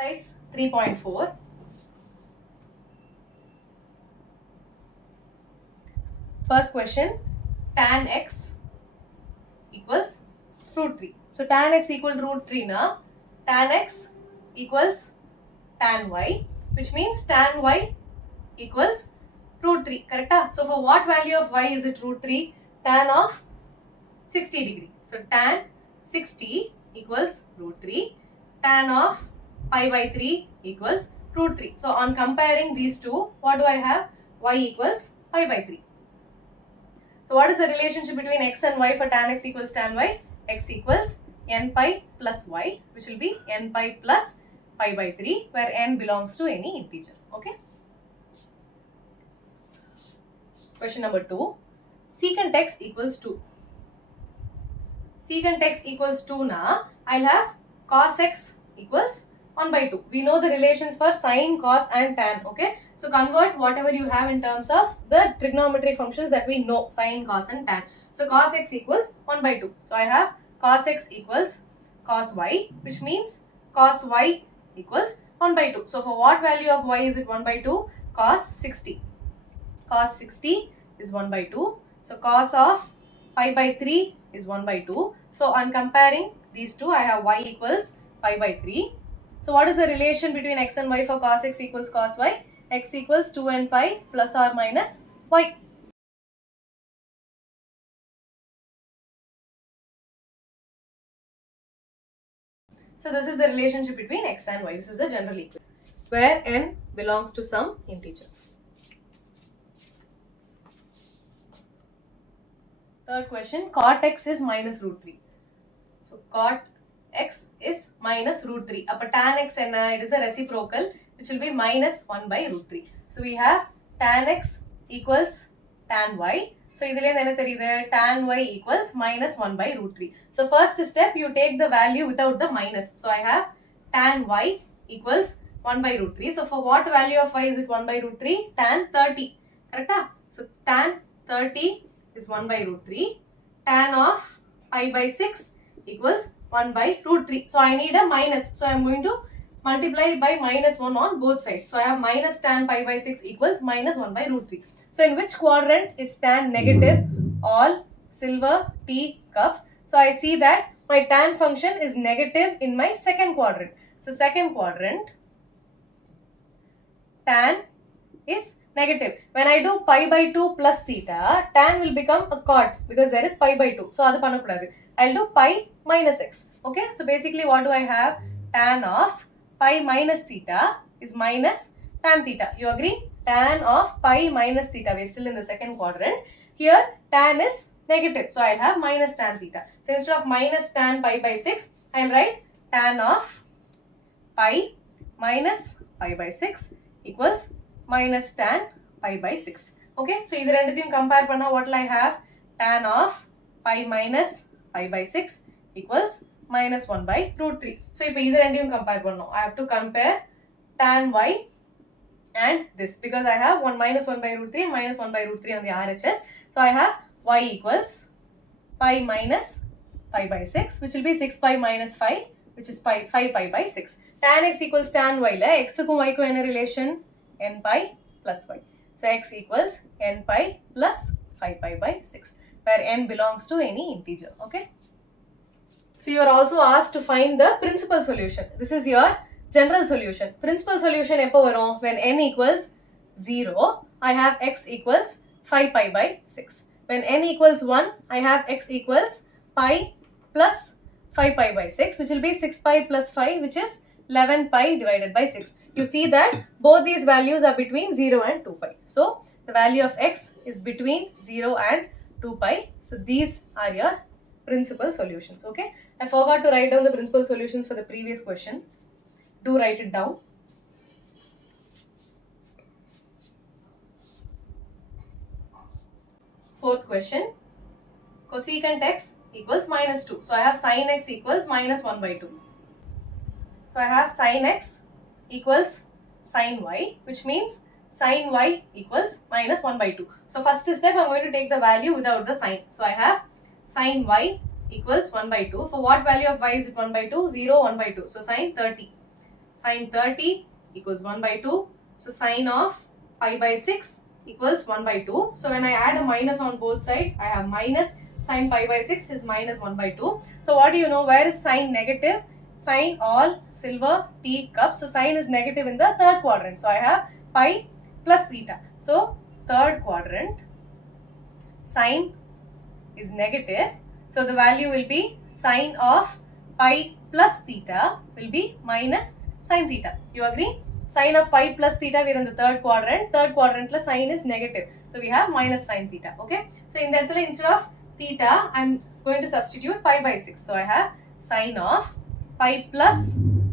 Exercise 3.4. First question, tan x equals root 3. So tan x equal to root 3 na, tan x equals tan y, which means tan y equals root 3, correct? So for what value of y is it root 3? Tan of 60 degree. So tan 60 equals root 3. Tan of pi by 3 equals root 3. So on comparing these two, what do I have? Y equals pi by 3. So what is the relationship between x and y for tan x equals tan y? X equals n pi plus y, which will be n pi plus pi by 3, where n belongs to any integer. Okay. Question number 2. Secant x equals 2. Secant x equals 2 na, I'll have cos x equals 1 by 2. We know the relations for sine, cos and tan. Okay. So convert whatever you have in terms of the trigonometric functions that we know, sine, cos and tan. So cos x equals 1 by 2. So I have cos x equals cos y, which means cos y equals 1 by 2. So for what value of y is it 1 by 2? Cos 60. Cos 60 is 1 by 2. So cos of pi by 3 is 1 by 2. So on comparing these two, I have y equals pi by 3. So what is the relation between x and y for cos x equals cos y? X equals 2n pi plus or minus y. So this is the relationship between x and y. This is the general equation where n belongs to some integer. Third question, cot x is minus root 3. So cot x is minus root 3. Appa tan x and it is the reciprocal, which will be minus 1 by root 3. So we have tan x equals tan y. So tan y equals minus 1 by root 3. So first step, you take the value without the minus. So I have tan y equals 1 by root 3. So for what value of y is it 1 by root 3? Tan 30. Correct? So tan 30 is 1 by root 3. Tan of pi by 6 equals 1 by root 3. So I need a minus. So I am going to multiply by minus 1 on both sides. So I have minus tan pi by 6 equals minus 1 by root 3. So in which quadrant is tan negative? All silver tea cups. So I see that my tan function is negative in my second quadrant. So second quadrant, tan is negative. When I do pi by 2 plus theta, tan will become a cot because there is pi by 2. So adu pannakudadu. I'll do pi minus x. Okay. So basically what do I have? Tan of pi minus theta is minus tan theta. You agree? Tan of pi minus theta. We are still in the second quadrant. Here tan is negative. So I'll have minus tan theta. So instead of minus tan pi by 6, I'll write tan of pi minus pi by 6 equals minus tan pi by 6. Okay. So either anything compare panna, what will I have? Tan of pi minus pi by 6 equals minus 1 by root 3. So if either anything compare panna, I have to compare tan y and this because I have 1 minus 1 by root 3 and minus 1 by root 3 on the RHS. So I have y equals pi minus pi by 6, which will be 6 pi minus 5, which is 5 pi by 6. Tan x equals tan y. X ku y ku any relation? N pi plus y. So x equals n pi plus 5 pi by 6, where n belongs to any integer. Okay. So you are also asked to find the principal solution. This is your general solution. Principal solution eppo varum? When n equals 0, I have x equals 5 pi by 6. When n equals 1, I have x equals pi plus 5 pi by 6, which will be 6 pi plus 5, which is 11 pi divided by 6. You see that both these values are between 0 and 2 pi. So the value of x is between 0 and 2 pi. So these are your principal solutions. Okay. I forgot to write down the principal solutions for the previous question. Do write it down. Fourth question, cosecant x equals minus 2. So I have sin x equals minus 1 by 2. So I have sin x equals sin y, which means sin y equals minus 1 by 2. So first step, I am going to take the value without the sign. So I have sin y equals 1 by 2. For what value of y is it 1 by 2? 0, 1 by 2. So sin 30. Sine 30 equals 1 by 2. So sine of pi by 6 equals 1 by 2. So when I add a minus on both sides, I have minus sine pi by 6 is minus 1 by 2. So what do you know? Where is sine negative? Sine all silver tea cups. So sine is negative in the third quadrant. So I have pi plus theta. So third quadrant, sine is negative. So the value will be sine of pi plus theta will be minus sine theta. You agree? Sine of pi plus theta, we are in the third quadrant. Third quadrant plus sine is negative. So we have minus sine theta. Okay. So in that instead of theta, I am going to substitute pi by 6. So I have sine of pi plus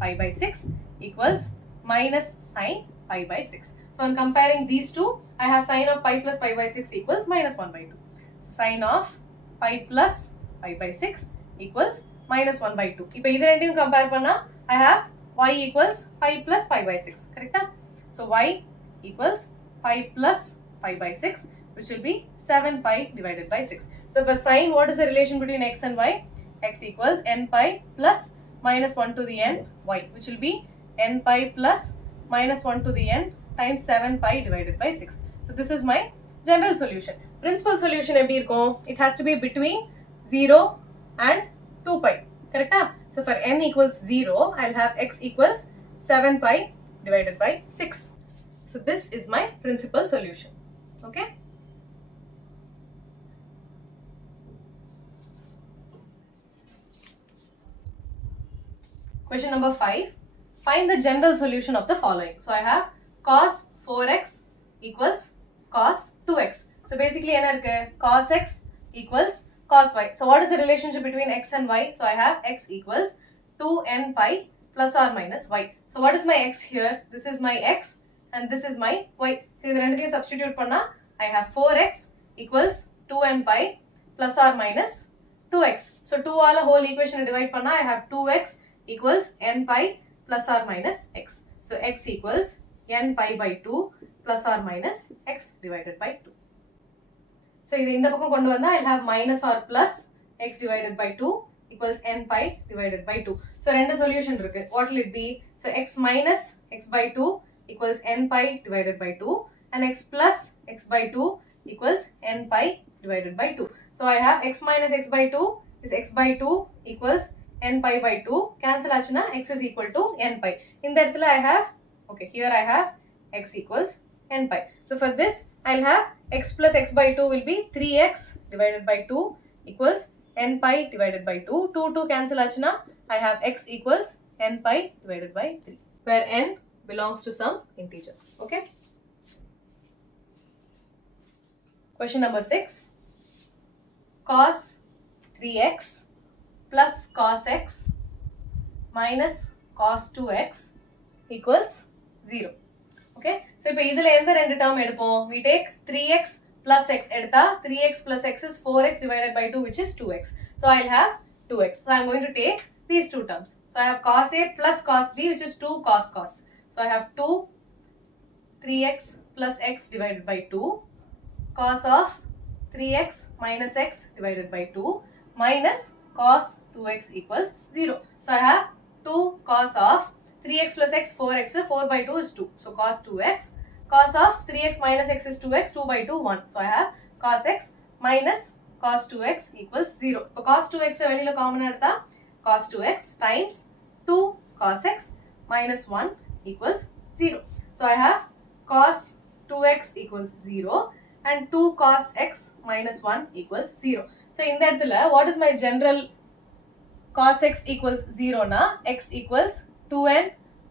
pi by 6 equals minus sine pi by 6. So on comparing these two, I have sine of pi plus pi by 6 equals minus 1 by 2. So sine of pi plus pi by 6 equals minus 1 by 2. Now, this compare panna, I have y equals pi plus pi by 6. Correct? So y equals pi plus pi by 6, which will be 7 pi divided by 6. So for sine, what is the relation between x and y? X equals n pi plus minus 1 to the n y, which will be n pi plus minus 1 to the n times 7 pi divided by 6. So this is my general solution. Principal solution எப்படி இருக்கும்? It has to be between 0 and 2 pi. Correct? So for n equals 0, I'll have x equals 7 pi divided by 6. So this is my principal solution. Okay? Question number 5. Find the general solution of the following. So I have cos 4x equals cos 2x. So basically cos x equals cos y. So what is the relationship between x and y? So I have x equals 2n pi plus or minus y. So what is my x here? This is my x and this is my y. So this rendu substitute panna, I have 4x equals 2n pi plus or minus 2x. So 2 all whole equation divide panna, I have 2x equals n pi plus or minus x. So x equals n pi by 2 plus or minus x divided by 2. So in the book I'll have minus or plus x divided by 2 equals n pi divided by 2. So rendu solution irukku. What will it be? So x minus x by 2 equals n pi divided by 2 and x plus x by 2 equals n pi divided by 2. So I have x minus x by 2 is x by 2 equals n pi by 2. Cancel achuna x is equal to n pi. In that I have, okay, here I have x equals n pi. So for this I'll have x plus x by 2 will be 3x divided by 2 equals n pi divided by 2. 2 cancel achuna, I have x equals n pi divided by 3, where n belongs to some integer. Okay. Question number 6. Cos 3x plus cos x minus cos 2x equals 0. Okay. So இப்போ இதுல எந்த ரெண்டு term எடுப்போம்? We take 3x plus x எடுத்தா 3x plus x is 4x divided by 2, which is 2x. So I'll have 2x. So I'm going to take these two terms. So I have cos a plus cos b, which is 2 cos cos. So I have 2 3x plus x divided by 2 cos of 3x minus x divided by 2 minus cos 2x equals 0. So I have 2 cos of 3x plus x, 4x, 4 by 2 is 2. So cos 2x. Cos of 3x minus x is 2x, 2 by 2, 1. So I have cos x minus cos 2x equals 0. So cos 2x வெளியில common எடுத்தா cos 2x times 2 cos x minus 1 equals 0. So I have cos 2x equals 0 and 2 cos x minus 1 equals 0. So in that what is my general cos x equals 0 na? X equals 2n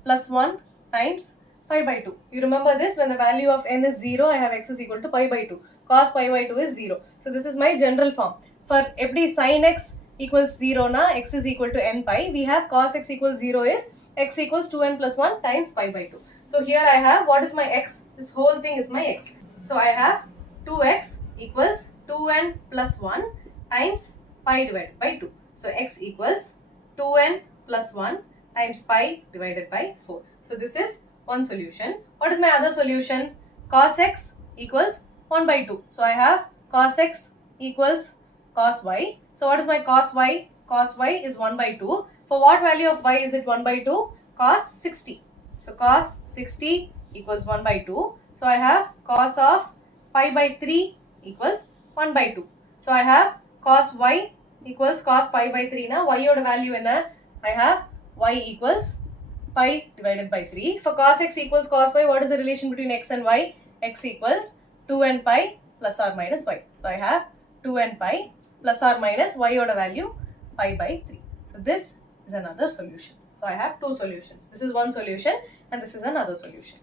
plus 1 times pi by 2. You remember this? When the value of n is 0, I have x is equal to pi by 2. Cos pi by 2 is 0. So this is my general form. For every sin x equals 0 na, x is equal to n pi. We have cos x equals 0 is x equals 2n plus 1 times pi by 2. So here I have, what is my x? This whole thing is my x. So I have 2x equals 2n plus 1 times pi divided by 2. So x equals 2n plus 1 times pi divided by 4. So this is one solution. What is my other solution? Cos x equals 1 by 2. So I have cos x equals cos y. So what is my cos y? Cos y is 1 by 2. For what value of y is it 1 by 2? cos 60. So cos 60 equals 1 by 2. So I have cos of pi by 3 equals 1 by 2. So I have cos y equals cos pi by 3. Now y oda value enna? I have y equals pi divided by 3. For cos x equals cos y, what is the relation between x and y? X equals 2n pi plus or minus y. So I have 2n pi plus or minus y oda value pi by 3. So this is another solution. So I have two solutions. This is one solution and this is another solution.